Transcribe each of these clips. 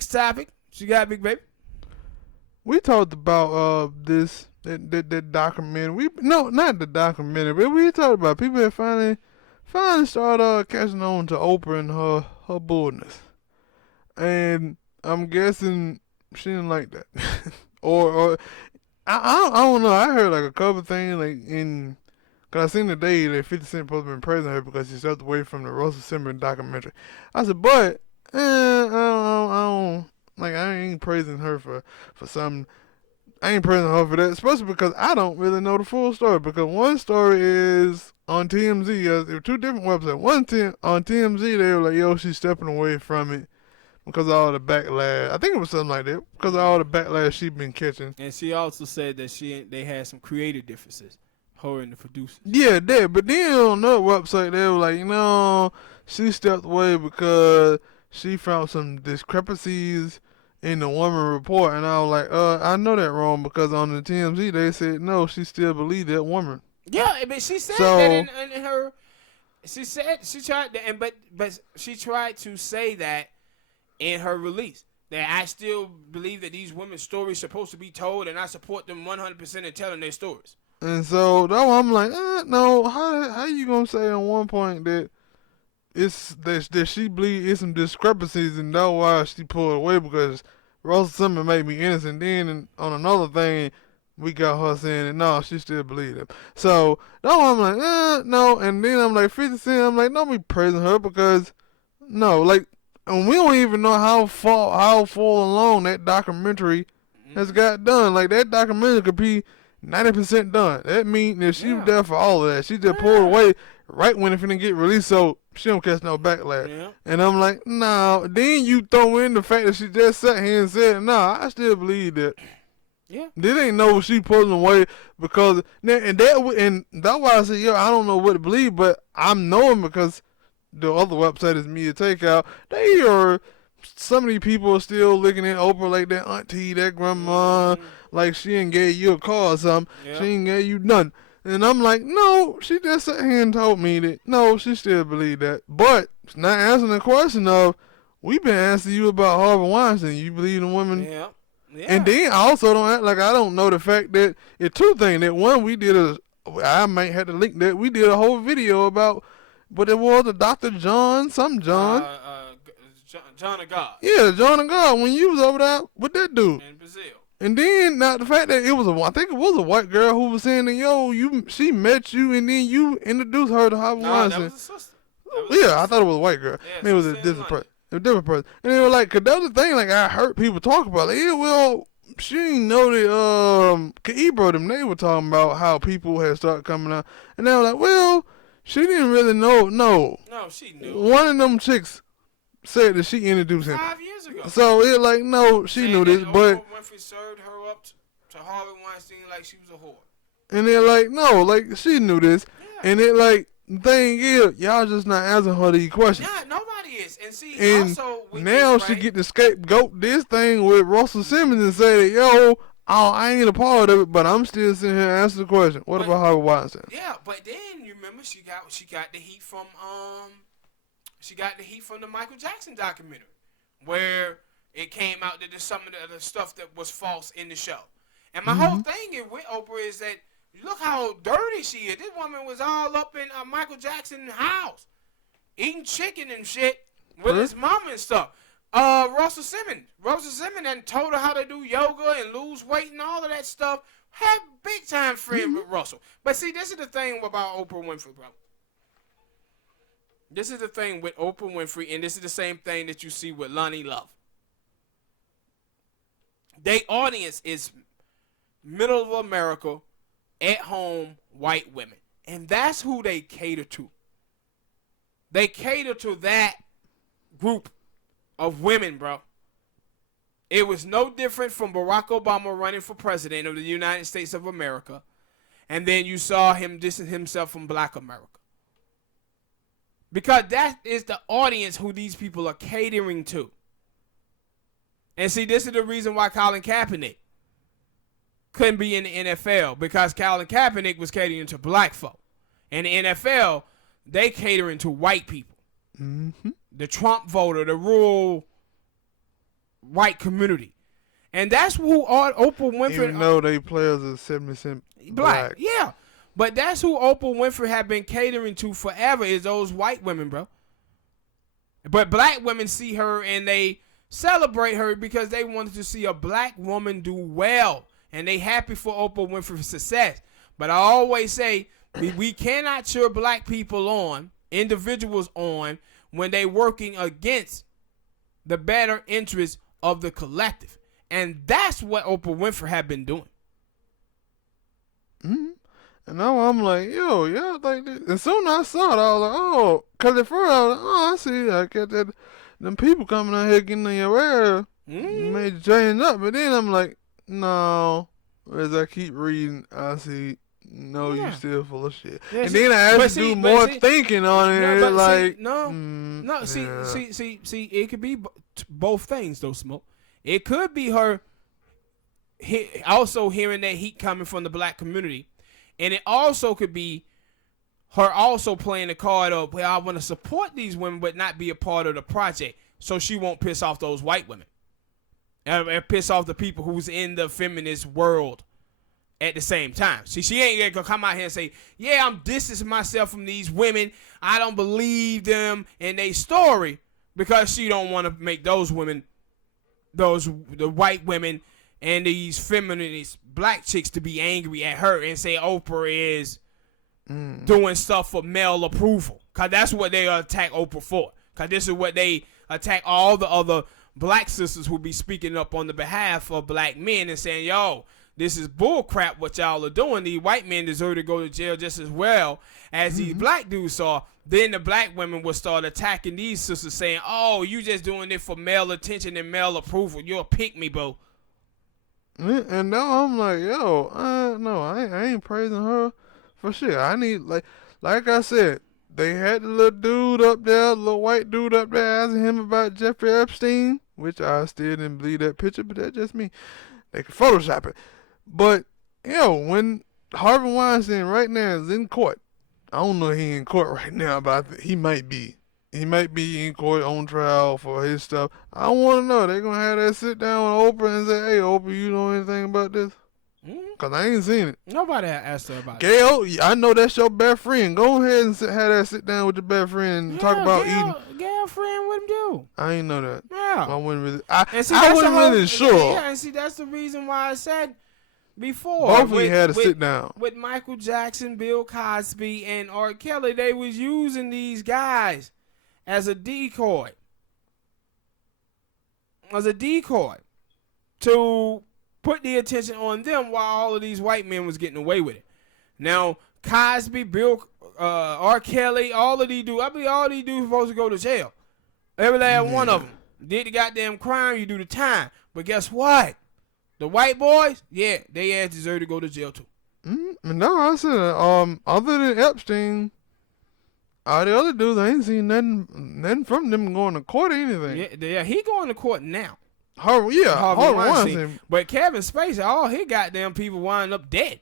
next topic. What you got, big baby? We talked about that documentary. Not the documentary, but we talked about people that finally started catching on to Oprah and her bullness. And I'm guessing she didn't like that. or I don't know. I heard like a couple things cause I seen the day that 50 Cent supposed to be praising her because she stepped away from the Russell Simmons documentary. I said, but I don't like, I ain't praising her for something. I ain't praising her for that, especially because I don't really know the full story. Because one story is on TMZ. There were two different websites. On TMZ, they were like, yo, she's stepping away from it because of all the backlash. I think it was something like that. Because of all the backlash she's been catching. And she also said that they had some creative differences, her and the producers. Yeah, that. But then on another website, they were like, she stepped away because she found some discrepancies in the woman report. And I was like, I know that wrong because on the TMZ, they said, no, she still believed that woman. Yeah, but she said that in her. She said she tried to, but she tried to say that in her release, that I still believe that these women's stories are supposed to be told, and I support them 100% in telling their stories. And so though I'm like, no, how you gonna say on one point that that she believe it's some discrepancies and that's why she pulled away because Russell Simmons made me innocent. Then on another thing, we got her saying that no, she still believed him. So though I'm like, no, and then I'm like 50 Cent, I'm like, don't be praising her because no, like. And we don't even know how far along that documentary has got done. Like, that documentary could be 90% done. That means that she was there for all of that. She just pulled away right when it finna get released, so she don't catch no backlash. Yeah. And I'm like, no. Then you throw in the fact that she just sat here and said, nah, I still believe that. Yeah. They ain't know she pulling away because, and that's why I said, I don't know what to believe, but I'm knowing because the other website is Media Takeout. Some of these people are still looking at Oprah like that auntie, that grandma, like she ain't gave you a car or something. Yep. She ain't gave you nothing. And I'm like, no, she just sat here and told me that, no, she still believe that. But it's not answering the question of, we've been asking you about Harvey Weinstein. You believe in women? Yeah. Yeah. And then I also don't act like I don't know the fact that it's two things. That one, I might have to link that. We did a whole video about, but it was a Dr. John, John of God. Yeah, John of God. When you was over there with that dude. In Brazil. And then, now the fact that I think it was a white girl who was saying that, she met you and then you introduced her to Harvey Weinstein. That was a sister. I thought it was a white girl. Yeah, maybe it was a different person. And they were like, cause that was the thing, like, I heard people talk about, like, she didn't know that, Ebro them, they were talking about how people had started coming out. And they were like, she didn't really know. No, she knew. One of them chicks said that she introduced him 5 years ago. So it like, no, she knew this, but Winfrey served her up to Harvey Weinstein like she was a whore. And they're like, no, like she knew this, and it like the thing is, y'all just not answering her these questions. Yeah, nobody is, and see, and also now she get to scapegoat this thing with Russell Simmons and say that I ain't a part of it, but I'm still sitting here answering the question. What about Harvey Weinstein? Yeah, but then you remember she got the heat from the Michael Jackson documentary, where it came out that there's some of the stuff that was false in the show. And my whole thing with Oprah is that look how dirty she is. This woman was all up in Michael Jackson's house, eating chicken and shit with his mama and stuff. Russell Simmons and told her how to do yoga and lose weight and all of that stuff. Had big time friend with Russell. But see, this is the thing about Oprah Winfrey, bro. This is the thing with Oprah Winfrey, and this is the same thing that you see with Lonnie Love. Their audience is middle of America, at home, white women. And that's who they cater to. They cater to that group of women, bro. It was no different from Barack Obama running for president of the United States of America. And then you saw him distance himself from black America. Because that is the audience who these people are catering to. And see, this is the reason why Colin Kaepernick couldn't be in the NFL, because Colin Kaepernick was catering to black folk. And the NFL, they catering to white people. Mm-hmm. The Trump voter, the rural white community. And that's who Oprah Winfrey... Even though they players are 70% black. Yeah. But that's who Oprah Winfrey have been catering to forever, is those white women, bro. But black women see her and they celebrate her because they wanted to see a black woman do well. And they happy for Oprah Winfrey's success. But I always say, we cannot cheer black people on, individuals on, when they working against the better interests of the collective. And that's what Oprah Winfrey have been doing. Mm-hmm. And now I'm like, yo, yeah, like this. As soon as I saw it, I was like, oh, because at first I was like, oh, I see, I get that, them people coming out here getting in your area, made you change up. But then I'm like, no, as I keep reading, I see, no, you still full of shit. Yeah, and then I have to do more thinking on it. See, it could be both things, though, Smoke. It could be her also hearing that heat coming from the black community. And it also could be her also playing the card of, well, I want to support these women but not be a part of the project, so she won't piss off those white women and piss off the people who's in the feminist world at the same time. See, she ain't going to come out here and say, yeah, I'm distancing myself from these women. I don't believe them and their story, because she don't want to make those women, the white women and these feminist black chicks to be angry at her and say Oprah is doing stuff for male approval. Because that's what they attack Oprah for. Because this is what they attack all the other black sisters who be speaking up on the behalf of black men and saying, yo, this is bull crap what y'all are doing. These white men deserve to go to jail just as well as these black dudes saw. Then the black women will start attacking these sisters saying, oh, you just doing it for male attention and male approval. You're a pick-me, boo. And now I'm like, yo, no, I ain't praising her for shit. I need, like I said, they had the little dude up there, little white dude up there asking him about Jeffrey Epstein, which I still didn't believe that picture, but that's just me. They could Photoshop it. But, yo, when Harvey Weinstein right now is in court, I don't know if he in court right now, but he might be. He might be in court on trial for his stuff. I want to know. They're going to have that sit down with Oprah and say, hey, Oprah, you know anything about this? Because I ain't seen it. Nobody asked her about it. Gail, I know that's your best friend. Go ahead and have that sit down with your best friend and talk about eating. Gail friend with him do. I ain't know that. Yeah. I wasn't really, I wasn't really sure. Yeah, and see, that's the reason why I said before. Both of you had to sit down. With Michael Jackson, Bill Cosby, and R. Kelly, they was using these guys as a decoy. To put the attention on them while all of these white men was getting away with it. Now, Cosby, Bill, R. Kelly, all of these dudes, I believe all these dudes supposed to go to jail. Every last one of them. Did the goddamn crime, you do the time. But guess what? The white boys, yeah, they ass deserve to go to jail too. No, I said, other than Epstein, all the other dudes, I ain't seen nothing from them going to court or anything. Yeah, he going to court now. Harvey Weinstein. But Kevin Spacey, all his goddamn people wind up dead.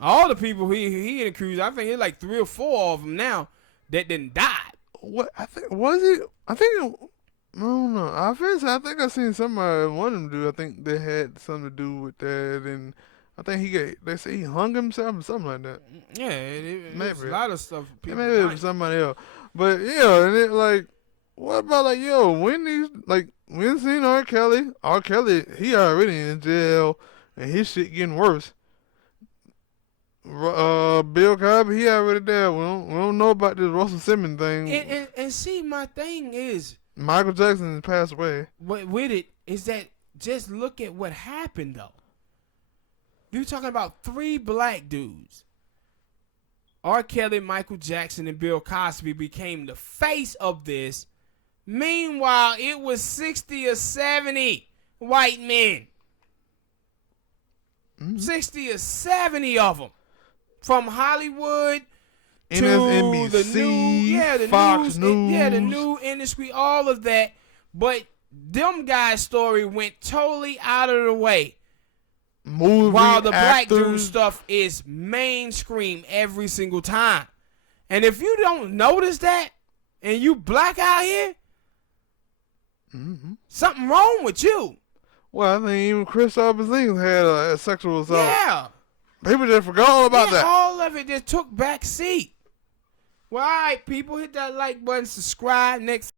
All the people he accused, I think it's like 3 or 4 of them now that didn't die. What I think was it? I don't know. I think I seen somebody, one of them do. I think they had something to do with that, and I think they say he hung himself or something like that. Yeah, it was a lot of stuff. Maybe it was somebody else. But yeah, and it like, what about like, yo, when seen R. Kelly? R. Kelly, he already in jail, and his shit getting worse. Bill Cosby, he already there. We don't know about this Russell Simmons thing. And see, my thing is, Michael Jackson passed away. With it is that just look at what happened though. You're talking about 3 black dudes. R. Kelly, Michael Jackson, and Bill Cosby became the face of this. Meanwhile, it was 60 or 70 white men. 60 or 70 of them. From Hollywood to MSNBC, the Fox News. The new industry, all of that. But them guys' story went totally out of the way. While the black dude stuff is mainstream every single time. And if you don't notice that, and you black out here, Something wrong with you. Well, I think even Kristoff Porzingis had a sexual assault. Yeah. People just forgot all about that. All of it just took back seat. Well, all right, people, hit that like button, subscribe. Next